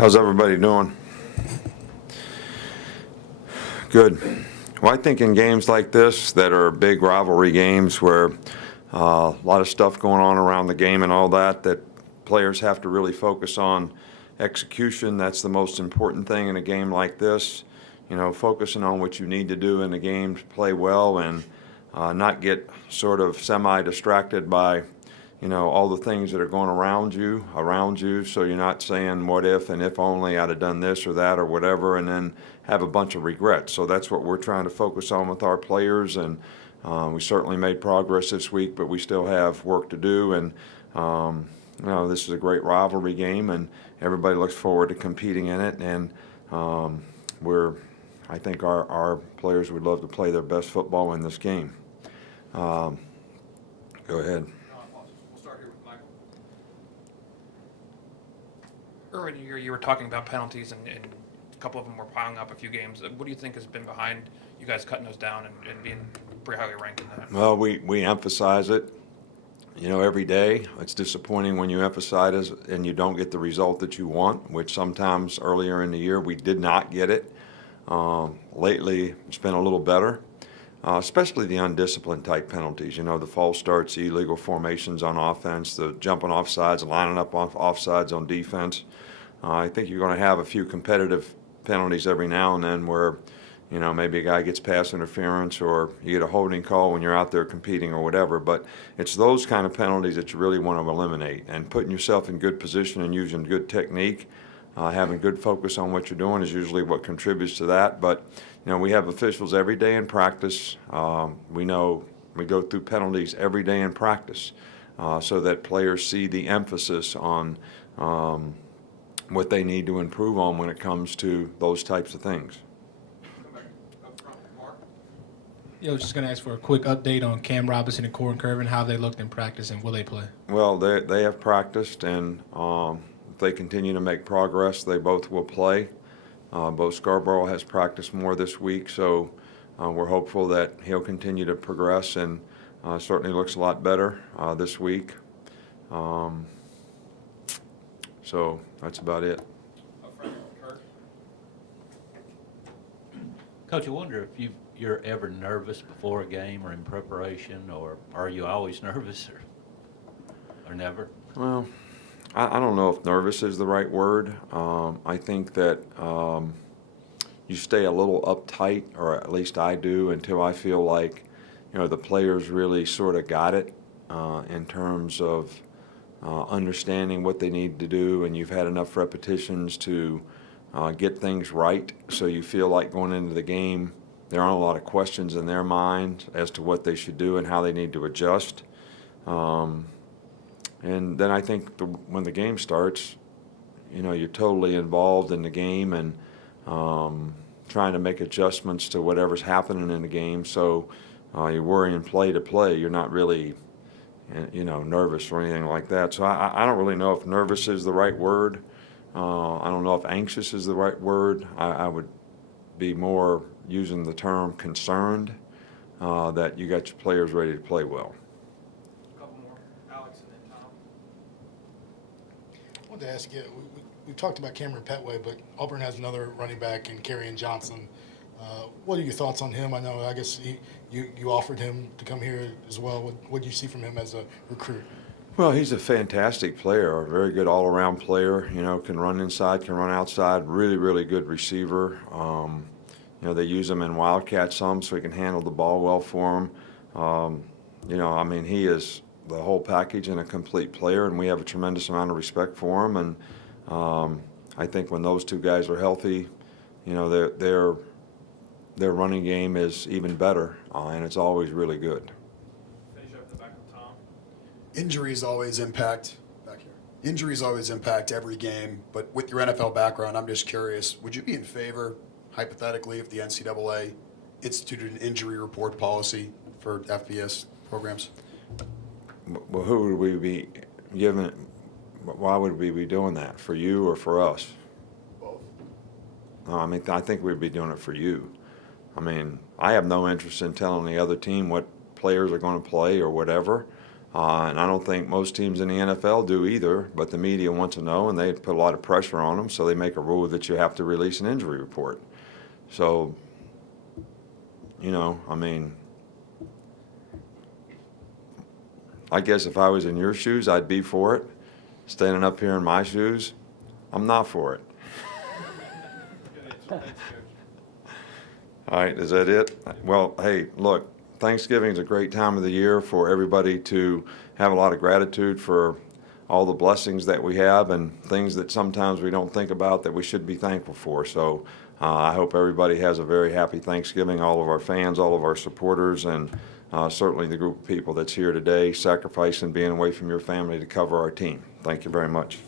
How's everybody doing? Good. Well, I think in games like this that are big rivalry games where a lot of stuff going on around the game and all that, that players have to really focus on execution. That's the most important thing in a game like this. You know, focusing on what you need to do in the game to play well and not get sort of semi-distracted by all the things that are going around you, so you're not saying what if and if only I'd have done this or that or whatever, and then have a bunch of regrets. So that's what we're trying to focus on with our players, and we certainly made progress this week, but we still have work to do, and this is a great rivalry game, and everybody looks forward to competing in it, and I think our players would love to play their best football in this game. Go ahead. Earlier in the year, you were talking about penalties, and a couple of them were piling up a few games. What do you think has been behind you guys cutting those down and being pretty highly ranked in that? Well, we emphasize it, every day. It's disappointing when you emphasize it and you don't get the result that you want, which sometimes earlier in the year we did not get it. Lately, it's been a little better. Especially the undisciplined type penalties, the false starts, illegal formations on offense, the jumping off sides, lining up off sides on defense. I think you're going to have a few competitive penalties every now and then where, maybe a guy gets pass interference or you get a holding call when you're out there competing or whatever. But it's those kind of penalties that you really want to eliminate, and putting yourself in good position and using good technique. Having good focus on what you're doing is usually what contributes to that. But, we have officials every day in practice. We know we go through penalties every day in practice so that players see the emphasis on what they need to improve on when it comes to those types of things. I was just going to ask for a quick update on Cam Robinson and Corin Curvin, how they looked in practice, and will they play? Well, they have practiced, and if they continue to make progress, they both will play. Bo Scarborough has practiced more this week, so we're hopeful that he'll continue to progress, and certainly looks a lot better this week. So that's about it. Coach, I wonder if you're ever nervous before a game or in preparation, or are you always nervous or never? Well, I don't know if nervous is the right word. I think that you stay a little uptight, or at least I do, until I feel like the players really sort of got it in terms of understanding what they need to do, and you've had enough repetitions to get things right, so you feel like going into the game there aren't a lot of questions in their mind as to what they should do and how they need to adjust. And then I think when the game starts, you're totally involved in the game and trying to make adjustments to whatever's happening in the game. So you're worrying play to play. You're not really, nervous or anything like that. So I don't really know if nervous is the right word. I don't know if anxious is the right word. I would be more using the term concerned that you got your players ready to play well. I wanted to ask you, we talked about Cameron Petway, but Auburn has another running back in Kerryon Johnson. What are your thoughts on him? I guess you offered him to come here as well. What do you see from him as a recruit? Well, he's a fantastic player, a very good all-around player. Can run inside, can run outside, really, really good receiver. They use him in Wildcat some, so he can handle the ball well for him. He is the whole package and a complete player, and we have a tremendous amount of respect for him. And I think when those two guys are healthy, their running game is even better, and it's always really good. Finish up the back of Tom. Injuries always impact every game, but with your NFL background, I'm just curious, would you be in favor, hypothetically, if the NCAA instituted an injury report policy for FBS programs? Well, who would we be giving? Why would we be doing that? For you or for us? Both. I think we'd be doing it for you. I have no interest in telling the other team what players are going to play or whatever. And I don't think most teams in the NFL do either, but the media wants to know, and they put a lot of pressure on them, so they make a rule that you have to release an injury report. So, you know, I mean, I guess if I was in your shoes, I'd be for it. Standing up here in my shoes, I'm not for it. All right, is that it? Well, hey, look, Thanksgiving is a great time of the year for everybody to have a lot of gratitude for all the blessings that we have and things that sometimes we don't think about that we should be thankful for. So I hope everybody has a very happy Thanksgiving, all of our fans, all of our supporters, and certainly the group of people that's here today sacrificing being away from your family to cover our team. Thank you very much.